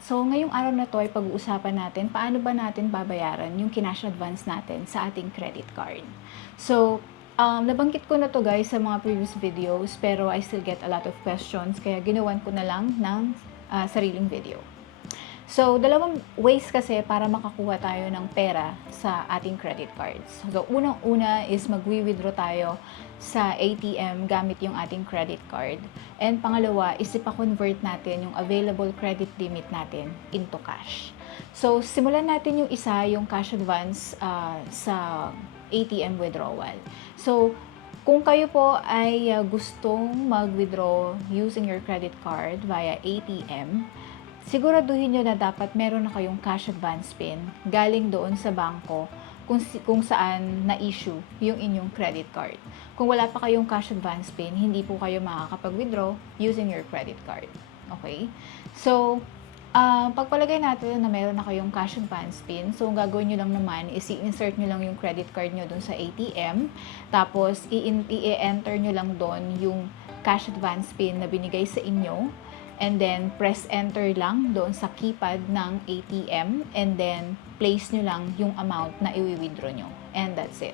So, ngayong araw na to ay pag-uusapan natin paano ba natin babayaran yung kinash advance natin sa ating credit card. So, nabanggit ko na to guys sa mga previous videos pero I still get a lot of questions kaya ginawan ko na lang ng sariling video. So, dalawang ways kasi para makakuha tayo ng pera sa ating credit cards. So, unang-una is magwi-withdraw tayo sa ATM gamit yung ating credit card. And pangalawa is ipa-convert natin yung available credit limit natin into cash. So, simulan natin yung isa, yung cash advance sa ATM withdrawal. So, kung kayo po ay gustong mag-withdraw using your credit card via ATM, siguraduhin nyo na dapat meron na kayong cash advance pin galing doon sa bangko kung saan na-issue yung inyong credit card. Kung wala pa kayong cash advance pin, hindi po kayo makakapag-withdraw using your credit card. Okay? So, pagpalagay natin na meron na kayong cash advance pin, so ang gagawin nyo lang naman is i-insert nyo lang yung credit card nyo doon sa ATM, tapos i-enter nyo lang doon yung cash advance pin na binigay sa inyo, and then press enter lang doon sa keypad ng ATM, and then place nyo lang yung amount na i-withdraw nyo, and that's it.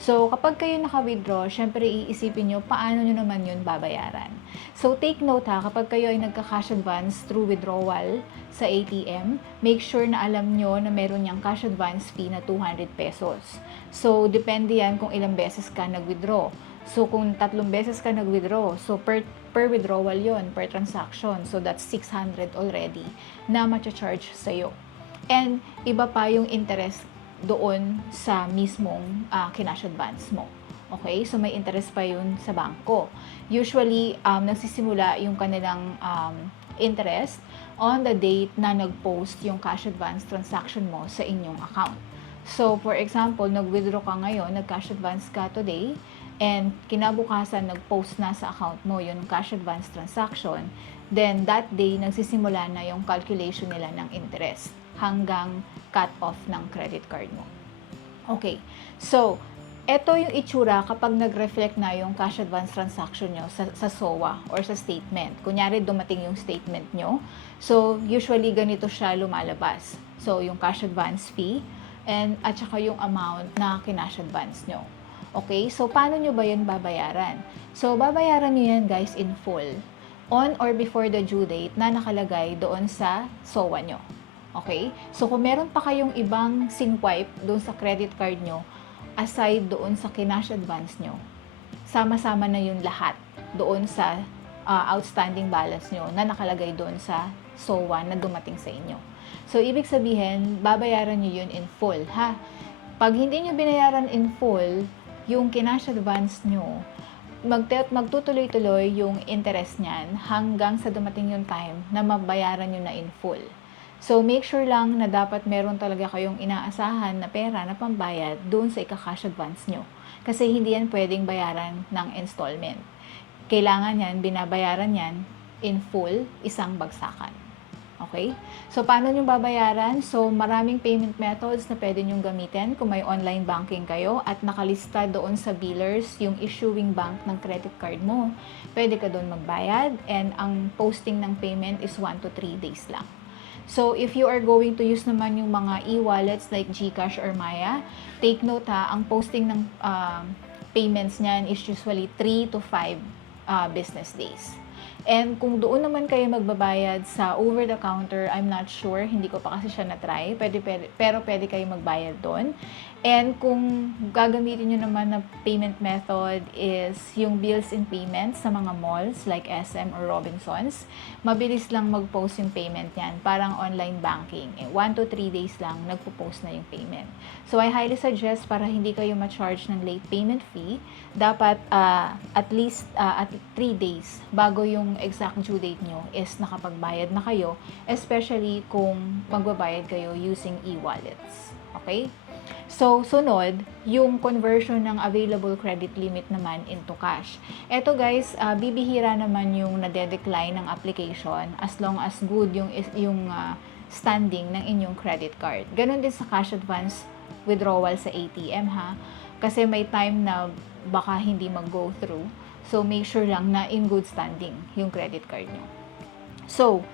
So, kapag kayo naka-withdraw, syempre iisipin nyo paano nyo naman yun babayaran. So, take note ha, kapag kayo ay nagka-cash advance through withdrawal sa ATM, make sure na alam nyo na meron niyang cash advance fee na 200 pesos. So, depende yan kung ilang beses ka nag-withdraw. So, kung 3 beses ka nag-withdraw, so per withdrawal yon, per transaction. So, that's 600 already na ma-charge sa'yo. And, iba pa yung interest doon sa mismong kinash advance mo. Okay? So, may interest pa yun sa bangko. Usually, nagsisimula yung kanilang interest on the date na nag-post yung cash advance transaction mo sa inyong account. So, for example, nag-withdraw ka ngayon, nag-cash advance ka today, and kinabukasan nag-post na sa account mo yung cash advance transaction, then that day nagsisimula na yung calculation nila ng interest hanggang cut-off ng credit card mo. Okay, so ito yung itsura kapag nag-reflect na yung cash advance transaction nyo sa SOA or sa statement. Kunyari dumating yung statement nyo, so usually ganito siya lumalabas. So yung cash advance fee at saka yung amount na kinash advance nyo. Okay, so paano nyo ba yan babayaran? So, babayaran nyo yan guys in full on or before the due date na nakalagay doon sa SOA nyo. Okay? So, kung meron pa kayong ibang singwipe doon sa credit card nyo, aside doon sa kinash advance nyo, sama-sama na yun lahat doon sa outstanding balance nyo na nakalagay doon sa SOA na dumating sa inyo. So, ibig sabihin, babayaran nyo yun in full, ha? Pag hindi nyo binayaran in full, yung kinash advance nyo, magtutuloy-tuloy yung interest niyan hanggang sa dumating yung time na mabayaran nyo na in full. So, make sure lang na dapat meron talaga kayong inaasahan na pera na pambayad doon sa ika-cash advance nyo. Kasi hindi yan pwedeng bayaran ng installment. Kailangan yan, binabayaran yan in full, isang bagsakan. Okay? So, paano nyo babayaran? So, maraming payment methods na pwede nyo gamitin kung may online banking kayo at nakalista doon sa billers yung issuing bank ng credit card mo. Pwede ka doon magbayad and ang posting ng payment is 1 to 3 days lang. So, if you are going to use naman yung mga e-wallets like GCash or Maya, take note ha, ang posting ng payments niyan is usually 3 to 5 business days. And kung doon naman kayo magbabayad sa over-the-counter, I'm not sure, hindi ko pa kasi siya na-try, pero pwede kayo magbayad doon. And kung gagamitin nyo naman na payment method is yung bills and payments sa mga malls like SM or Robinsons, mabilis lang mag-post yung payment yan, parang online banking. 1 to 3 days lang, nagpo-post na yung payment. So I highly suggest para hindi kayo ma-charge ng late payment fee, dapat at least at 3 days bago yung exact due date nyo is nakapagbayad na kayo, especially kung magbabayad kayo using e-wallets. Okay? So, sunod, yung conversion ng available credit limit naman into cash. Ito guys, bibihira naman yung nade-decline ng application as long as good yung standing ng inyong credit card. Ganon din sa cash advance withdrawal sa ATM ha. Kasi may time na baka hindi mag-go through. So, make sure lang na in good standing yung credit card nyo. So,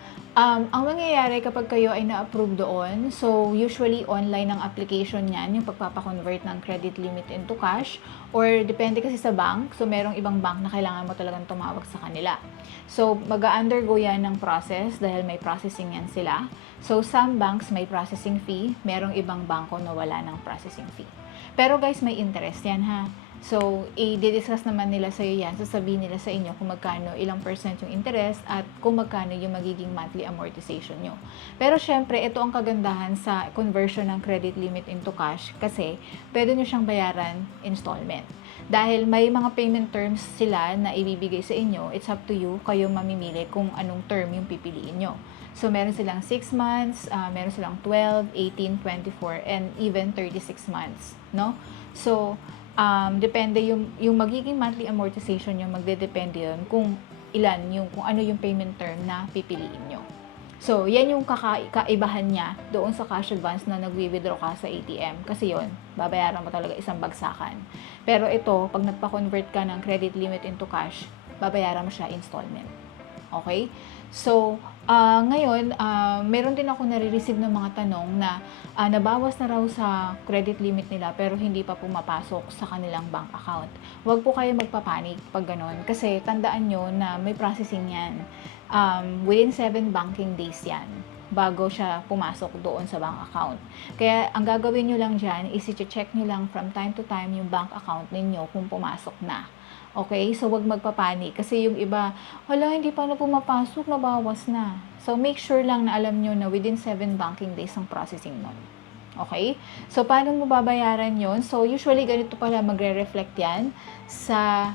ang mangyayari kapag kayo ay na-approve doon, so usually online ang application niyan, yung pagpapakonvert ng credit limit into cash, or depende kasi sa bank, so merong ibang bank na kailangan mo talagang tumawag sa kanila. So, mag-undergo yan ng process dahil may processing yan sila. So, some banks may processing fee, merong ibang bangko na wala ng processing fee. Pero guys, may interest yan ha. So, i-discuss naman nila sa iyo yan. Sasabihin nila sa inyo kung magkano, ilang percent yung interest at kung magkano yung magiging monthly amortization nyo. Pero syempre, ito ang kagandahan sa conversion ng credit limit into cash kasi pwede nyo siyang bayaran installment. Dahil may mga payment terms sila na ibibigay sa inyo, it's up to you, kayo mamimili kung anong term yung pipiliin nyo. So, meron silang 6 months, meron silang 12, 18, 24, and even 36 months, no? So, depende yung magiging monthly amortization nyo, magdedepende yun kung kung ano yung payment term na pipiliin nyo. So, yan yung kaibahan niya doon sa cash advance na nagwi-withdraw ka sa ATM. Kasi yon babayaran mo talaga isang bagsakan. Pero ito, pag nagpa-convert ka ng credit limit into cash, babayaran mo siya installment. Okay? So, ngayon, meron din ako nare-receive ng mga tanong na nabawas na raw sa credit limit nila pero hindi pa pumapasok sa kanilang bank account. Huwag po kayo magpapanik pag ganun kasi tandaan nyo na may processing yan. Within 7 banking days yan bago siya pumasok doon sa bank account. Kaya ang gagawin nyo lang dyan is i-check nyo lang from time to time yung bank account ninyo kung pumasok na. Okay? So, wag magpapanik. Kasi yung iba, hala, hindi pa na pumapasok, nabawas na. So, make sure lang na alam nyo na within 7 banking days ang processing nun. Okay? So, paano mo babayaran yon? So, usually, ganito pala magre-reflect yan sa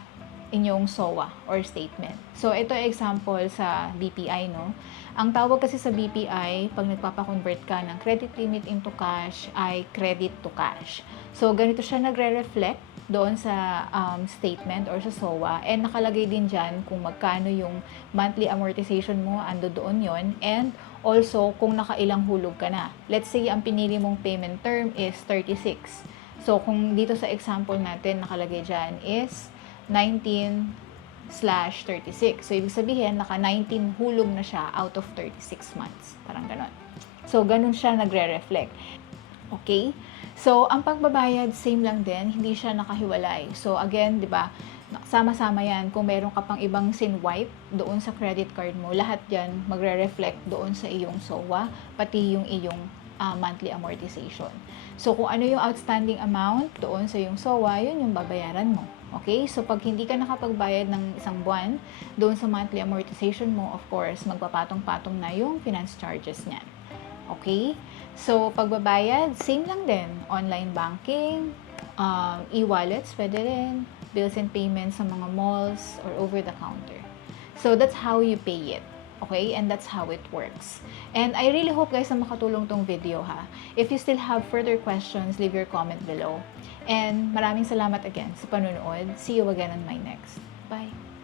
inyong SOA or statement. So, ito example sa BPI, no? Ang tawag kasi sa BPI, pag nagpapakonvert ka ng credit limit into cash, ay credit to cash. So, ganito siya nagre-reflect doon sa statement or sa SOA, and nakalagay din dyan kung magkano yung monthly amortization mo, ando doon yon, and also kung nakailang hulog ka na. Let's say ang pinili mong payment term is 36. So kung dito sa example natin nakalagay dyan is 19/36. So ibig sabihin naka 19 hulog na siya out of 36 months. Parang ganon. So ganun siya nagre-reflect. Okay? So, ang pagbabayad, same lang din, hindi siya nakahiwalay. So, again, di ba, sama-sama yan. Kung meron ka pang ibang sin-wipe doon sa credit card mo, lahat yan magre-reflect doon sa iyong SOA, pati yung iyong monthly amortization. So, kung ano yung outstanding amount doon sa iyong SOA, yun yung babayaran mo. Okay? So, pag hindi ka nakapagbayad ng isang buwan doon sa monthly amortization mo, of course, magpapatong-patong na yung finance charges niyan. Okay? So, pagbabayad, same lang din. Online banking, e-wallets, pwede rin. Bills and payments sa mga malls or over the counter. So, that's how you pay it. Okay? And that's how it works. And I really hope guys na makatulong tong video ha. If you still have further questions, leave your comment below. And maraming salamat again sa panunood. See you again on my next. Bye!